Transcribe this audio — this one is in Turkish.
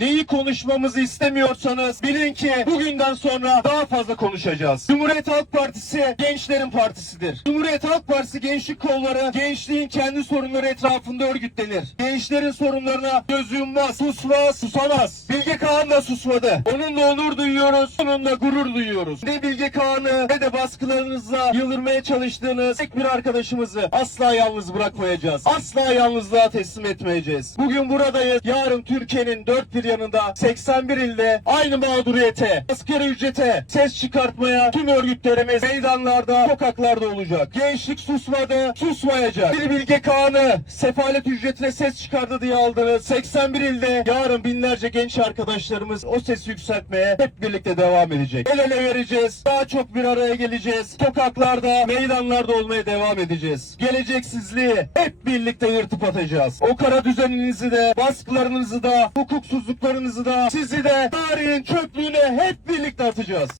Neyi konuşmamızı istemiyorsanız bilin ki bugünden sonra daha fazla konuşacağız. Cumhuriyet Halk Partisi gençlerin partisidir. Cumhuriyet Halk Partisi gençlik kolları gençliğin kendi sorunları etrafında örgütlenir. Gençlerin sorunlarına göz yummaz, susmaz, susamaz. Bilge Kağan da susmadı. Onunla onur duyuyoruz, onunla gurur duyuyoruz. Ne Bilge Kağan'ı ne de baskılarınızla yıldırmaya çalıştığınız tek bir arkadaşımızı asla yalnız bırakmayacağız. Asla yalnızlığa teslim etmeyeceğiz. Bugün buradayız. Yarın Türkiye'nin dört bir yanında 81 ilde aynı mağduriyete, asgari ücrete ses çıkartmaya tüm örgütlerimiz meydanlarda, sokaklarda olacak. Gençlik susmadı, susmayacak. Bir Bilge Kağan'ı sefalet ücretine ses çıkardı diye aldınız. 81 ilde yarın binlerce genç arkadaşlarımız o sesi yükseltmeye hep birlikte devam edecek. El ele vereceğiz. Daha çok bir araya geleceğiz. Sokaklarda, meydanlarda olmaya devam edeceğiz. Geleceksizliği hep birlikte yırtıp atacağız. O kara düzeninizi de, baskılarınızı da, hukuksuzluklarınızı da, sizi de tarihin çöplüğüne hep birlikte atacağız.